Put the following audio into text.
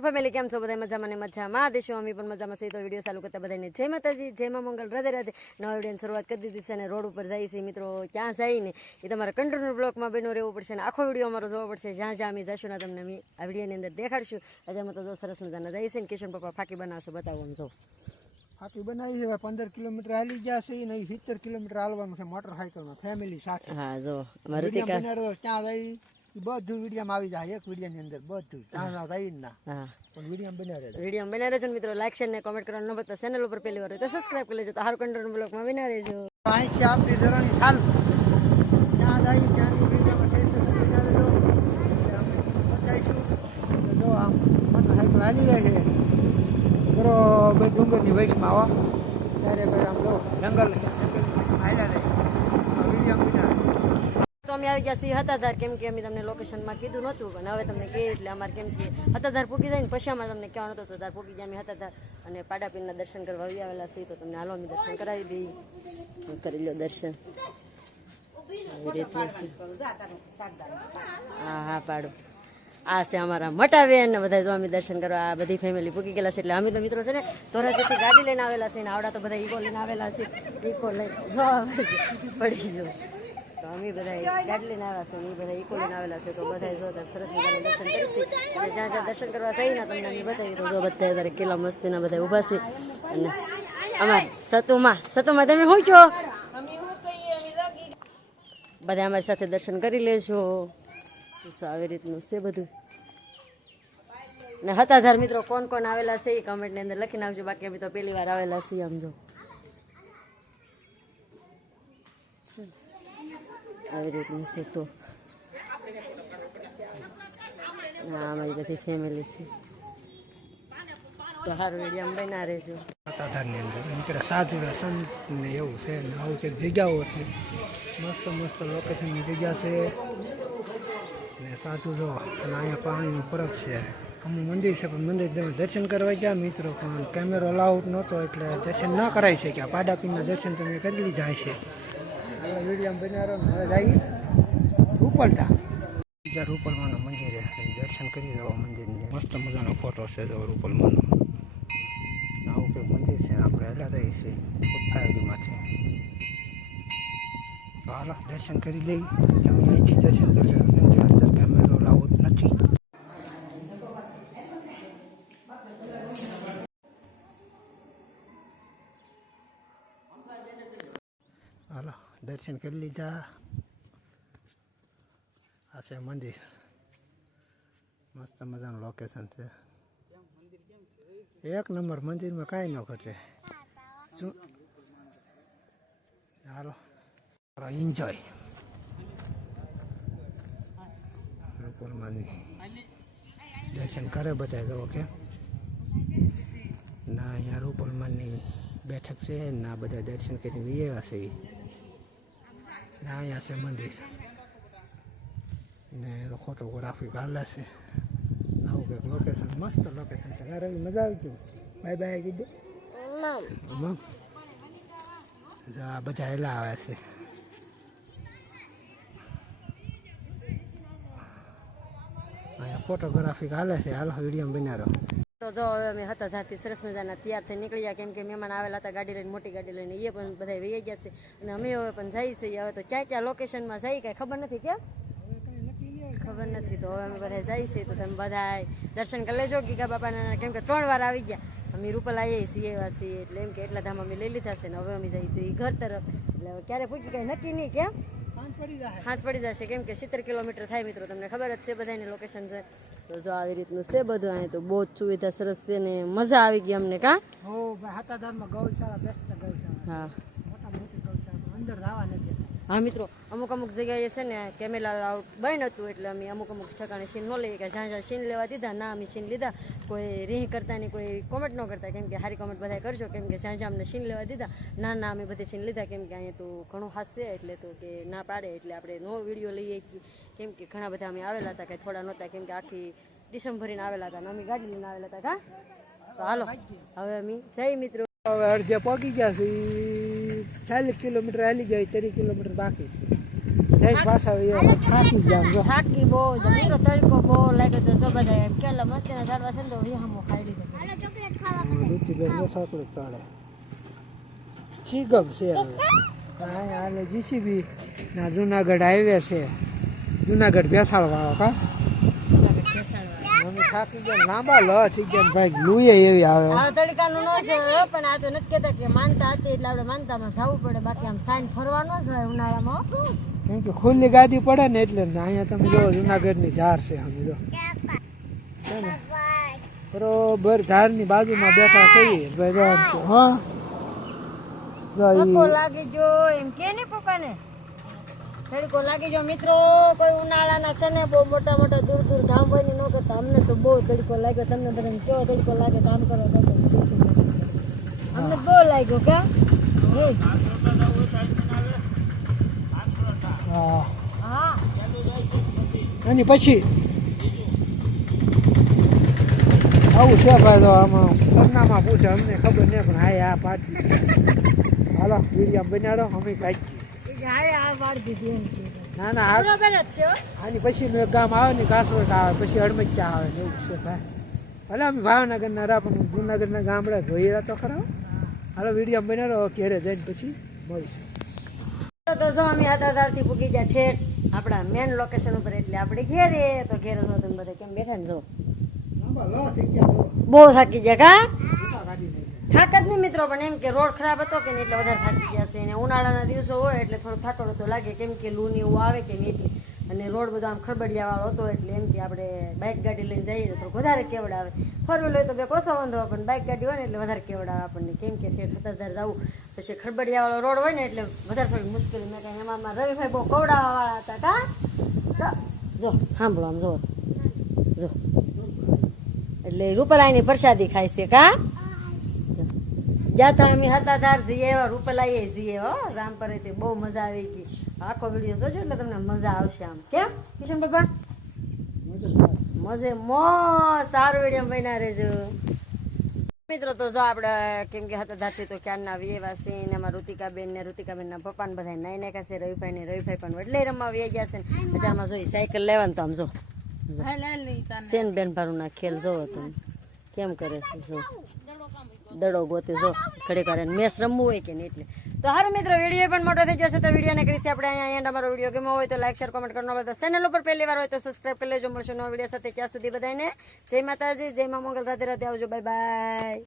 Family કેમ છો? બધા મજામાં ને મજામાં? દેશો અમે પણ મજામાં છે તો વીડિયો ચાલુ કરતા બધાને જય માતાજી જય મા મંગલ. રાધે રાધે. નવા વિડીયોની શરૂઆત કરી દીધી છે અને રોડ ઉપર જાય છે. મિત્રો ક્યાં જાય ને? એ તમારે કંટ્રોલ બ્લોકમાં બેનો રહેવું પડશે અને આખો વીડિયો અમારો જોવો પડશે. જ્યાં જ્યાં અમે જશું ને તમને અમે આ વિડીયોની અંદર દેખાડશું. અત્યારમાં તો જો સરસ મજાના જાય છે ને. કિશન પપ્પા ફાકી બનાવશો બતાવો આમ જો. ફાટી બનાવી છે. પંદર કિલોમીટર હાલી ગયા છે ને સિત્તેર કિલોમીટર હાલવાનું છે મોટરસાયકલમાં ફેમિલી સાથે. હા જો. અમારે ક્યાં જાય? બધું વિડીયામાં આવી જાય એક વિડીયાની અંદર બધું. ના જાય ના પણ પણ વીડિયો બનાવે વીડિયો બનાવી રહેજો મિત્રો લાઈક શેર ને કોમેન્ટ કરવાનું ન ભૂલતા. ચેનલ ઉપર પહેલી વાર હોય તો સબસ્ક્રાઇબ કરી લેજો. તો હાર કંટ્રોલ બ્લોકમાં વિના રહેજો. અહીંથી આપણી ધોરણી ચાલુ. ત્યાં જાય ત્યાંની વિડીયોમાં ટેન્શન બનાવે જો એટલે અમે બતાવીશું. જો આમ મોટરસાયકલ હાલી જાય છે. બરોબર ડુંગરની વયસમાં આવા. ત્યારે ભાઈ આમ જો જંગલ હાલ્યા જાય. આ વીડિયો બનાવે તો અમે આવી ગયા છીએ હતાધાર. કેમ કે અમે તમને લોકેશનમાં કીધું નહોતું, પણ હવે તમને કહે એટલે અમારે કેમ કે હતાધાર પૂકી જાય ને પછી અમારે તમને કહેવાનું હતું, તો તાર પૂકી ગયા અમે હતાધાર. અને પાડાપીરના દર્શન કરવા આવી આવેલા છીએ, તો તમને હાલો અમે દર્શન કરાવી દઈએ. કરી લો દર્શન. હા હા, પાડો. આ છે અમારા મોટા બેન ને બધા જો દર્શન કરવા આ બધી ફેમિલી પૂકી ગયેલા છે, એટલે અમે તો મિત્રો છે ને ધોરાજીથી ગાડી લઈને આવેલા છે ને આવડા તો બધા ઈકો લઈને આવેલા છે. ઈકો લઈને જો, પડી ગયો. તો અમે બધા ગાડલીને આવ્યા છે અમે બધા ઇકોલીને આવેલા છે તો બધા જો સરસ મજાના દર્શન કરીશું અને જ્યાં જ્યાં દર્શન કરવા થઈ ને તમને અમે બતાવી તો જો બધા અત્યારે કેલા મસ્તીના બધા ઊભા છે. અને અમારે સતુમાં સતુમાં તમે શું કહો? બધા અમારી સાથે દર્શન કરી લેજો. શું આવી રીતનું છે બધું? ને હતા મિત્રો કોણ કોણ આવેલા છે એ કમેન્ટની અંદર લખી નાખજો બાકી અમે તો પહેલી વાર આવેલા છીએ આમ જો. આવી રીતનું છે તો. હા, અમારી બધી ફેમિલી છે. તો સારું વીડિયો બના રહેજો. સત્તાધારની અંદર. એમ કે સાજુરા સંત ને એવું છે ને આવું કંઈક જગ્યાઓ છે. મસ્ત મસ્ત લોકેશનની જગ્યા છે. ને સાચું જો, અને અહીંયા પાણીનું પરબ છે. અમુક મંદિર છે, પણ મંદિર દર્શન કરવા ગયા મિત્રો, પણ કેમેરો અલાઉડ નહોતો, એટલે દર્શન ન કરાવી શક્યા. પાડાપીના દર્શન તમે કરી લીધા હશે. હવે વીડિયો રૂપલટા બીજા રૂપલમાનું મંદિર દર્શન કરી રહ્યો મંદિરની. મસ્ત મજાનો ફોટો છે જો રૂપલમાનો. આવું કંઈક મંદિર છે. આપણે હેલા થઈ છે. ફાયરીમાંથી તો હાલો, દર્શન કરી લઈએ. તમે અહીંથી દર્શન દર્શન કરી લીધા. આ છે મંદિર. મસ્ત મજાનું લોકેશન છે. એક નંબર મંદિરમાં કાંઈ ન ઘટે. હાલો. એન્જોય રૂપલમાની દર્શન કરે બધા તો કે ના, અહીંયા રૂપલમાની બેઠક છે, ના, બધા દર્શન કરીને એવા છે ઈ. ના અહીંયા છે મંદિર ને ફોટોગ્રાફી ગાલે છે આવું કંઈક લોકેશન મસ્ત લોકેશન છે રવિ મજા આવી ગઈ બાય બાય કીધું આ બધા એલા આવે છે અહીંયા ફોટોગ્રાફી હાલે છે હાલો વીડિયો બનાવો તો જો હવે અમે હતા ત્યાંથી સરસ મજાના તૈયાર થઈ નીકળ્યા, કેમ કે મહેમાન આવેલા હતા ગાડી લઈને, મોટી ગાડી લઈને, એ પણ બધા વહી ગયા છે. અને અમે હવે પણ જઈએ છીએ. હવે તો ક્યાં ક્યાં લોકેશનમાં જઈ કાંઈ ખબર નથી કેમ ખબર નથી. તો હવે અમે બધા જઈએ છીએ. તો તમે બધા દર્શન કરી લેજો. ગીગા બાપાના, કેમ કે ત્રણ વાર આવી ગયા. અમે રૂપલ આવીએ છીએ એવા એટલે એમ કે એટલા ધામ અમે લઈ લીધા છે ને હવે અમે જઈએ છીએ ઘર તરફ. એટલે હવે ક્યારે પૂછી કાંઈ નક્કી નહીં, કેમ? હાંસ પડી જશે. કેમ કે સિત્તેર કિલોમીટર થાય મિત્રો તમને ખબર જ છે બધાની લોકેશન છે. તો જો આવી રીતનું છે બધું અહીં તો બહુ જ સુવિધા સરસ છે ને મજા આવી ગઈ અમને કા? હો હા, મિત્રો, અમુક અમુક જગ્યાએ છે ને કેમેરા બંધ હતું એટલે અમે અમુક અમુક ઠેકાણે સીન ન લઈએ કે જ્યાં જ્યાં સીન લેવા દીધા, ના અમે સીન લીધા. કોઈ રીહ કરતા નહીં, કોઈ કોમેન્ટ ન કરતા, કેમ કે સારી કોમેન્ટ બધા કરશો કેમ કે જ્યાં જ્યાં અમને સીન લેવા દીધા, ના ના અમે બધી સીન લીધા, કેમ કે અહીંયા તો ઘણું હાસ્ય એટલે તો કે ના પાડે, એટલે આપણે નો વીડિયો લઈએ કેમ કે ઘણા બધા અમે આવેલા હતા કે થોડા નહોતા, કેમ કે આખી ડિસેમ્બરીને આવેલા હતા અને અમે ગાડી લઈને આવેલા હતા, કા? તો હાલો, હવે અમે જય મિત્રો. હવે અડધે પહોંચી ગયા છે ચાલીસ કિલોમીટર હાલી જાય ત્રીસ કિલોમીટર બાકી છે. જઈને પાછા થાકી આમ જો. થાકી બહુ જ તડકો બહુ લાગ્યો તો સો બધા એમ કેટલા મસ્તીના ઝાડવા છે ને તો વિહામો ખાઈ લીધો. રુચિબેન જો ચોકલેટ કાઢે ચીગમ છે અહીંયા હાલે જીસીબી ના જુનાગઢ હાઈવે છે. જુનાગઢ બેસાડ વાળો કા? થાકી ગયા લાંબા લ થઈ ગયા ભાઈ લુએ એવી આવે. આ તડકાનું નો છે પણ આ તો નથી કહેતા કે માનતા હતી એટલે આપણે માનતામાં જવું પડે. બાકી આમ સાઈન ફરવા ન જવાય ઉનાળામાં કેમ કે ખુલ્લી ગાડી પડે ને એટલે ને અહીંયા તમે જો જુનાગઢની ધાર છે અમે જો. છે બરોબર ધારની બાજુમાં બેઠા છીએ ભાઈ હા. જો લાગી ગયો એમ કે ને પપ્પાને? તડકો લાગી જો મિત્રો, કોઈ ઉનાળાના છે ને બહુ મોટા મોટા દૂર દૂર ધામ હોય ને ન કરતા અમને તો બહુ તડકો લાગ્યો. તમને બધાને કેવો તડકો લાગે કામ કરો અમને બહુ લાગ્યો કા? હા? એની પછી? આવું છે ભાઈ તો આમાં સરનામાં પૂછે અમને ખબર નહીં, પણ હા આ પાછી હાલો, વીડિયો બનાડો, અમે કાઢી ના ના બરોબર જ છે આની પછી ગામ આવે ને કાસરોટ આવે પછી અડમચ્યા આવે ને એવું છે ભાઈ. ભલે અમે ભાવનગરના રા પણ જુનાગઢના ગામડા જોઈએ તો ખરા હાલો વીડિયો બનાડો ઘેરે જઈને પછી મળીશું. તો જો અમે હાથાધારથી પૂકી ગયા ઠેઠ આપણા મેન લોકેશન ઉપર એટલે આપણે ઘેરે તો ઘેરે જો તમે બધા કેમ બેઠા ને જો. બહુ થાકી ગયા કા? થાક જ નહીં મિત્રો, પણ એમ કે રોડ ખરાબ હતો કે નહીં એટલે વધારે થાકી ગયા છે. અને ઉનાળાના દિવસો હોય એટલે થોડો થાકોડો તો લાગે. કેમ કે લૂ એવું આવે કે નહીં અને રોડ બધો આમ ખરબડિયા વાળો હતો એટલે એમ કે આપણે બાઇક ગાડી લઈને જઈએ તો થોડું વધારે કેવડ આવે ફોર તો બે કોસો વાંધો, પણ બાઇક ગાડી હોય ને એટલે વધારે કેવડ આપણને. કેમ કે ઠેઠ ખતરદાર જવું, પછી ખરબડિયા વાળો રોડ હોય ને એટલે વધારે થોડી મુશ્કેલી. મેં કાંઈ એમાં રવિભાઈ બહુ કવડાવવા વાળા હતા કા? જો, સાંભળો આમ, જો. જો. એટલે રૂપલાઈની પ્રસાદી ખાય છે કા? જ્યાં તા અમે હતા તાર જઈએ એવા રૂપલાઈએ જઈએ હો. રામપરે તે બહુ મજા આવી ગઈ. આખો વીડિયો જોજો એટલે તમને મજા આવશે આમ. કેમ? કિશન બાબા મજે મોજ સારું વીડિયો બન્યા રહેજો. મિત્રો તો જો આપણે કેમ કે હતા ધાતી તો ક્યારના વિયેવા છે ને અમારા ઋતિકાબેન ને ઋતિકાબેનના પપ્પાને બધા નાઈ નાખ્યા છે રવિભાઈ ને રવિભાઈ પણ વડલે રમવા વે ગયા છે ને. બજારમાં જોઈ સાયકલ લેવાનું તો આમ જો. જો. સેન બેન ભારુના ખેલ જોવો તમે. કેમ કરે છે જો. દડો ગોતે જો ઘડી કરે મેસ રમવું હોય કે નહીં એટલે. તો હારું મિત્રો, વીડિયો પણ મોટો થઈ જશે તો વિડીયોને કરીશ આપણે અહીંયા એન્ડ અમારો વીડિયો ગમ્યો હોય તો લાઈક શેર કોમેન્ટ કરવાનો બધા ચેનલ ઉપર પહેલી વાર હોય તો સબસ્ક્રાઈબ કરી લેજો. મળશે નવો વીડિયો સાથે. ત્યાં સુધી બધાને જય માતાજી, જય મા મંગલ. રાધે રાધે આવજો. Bye bye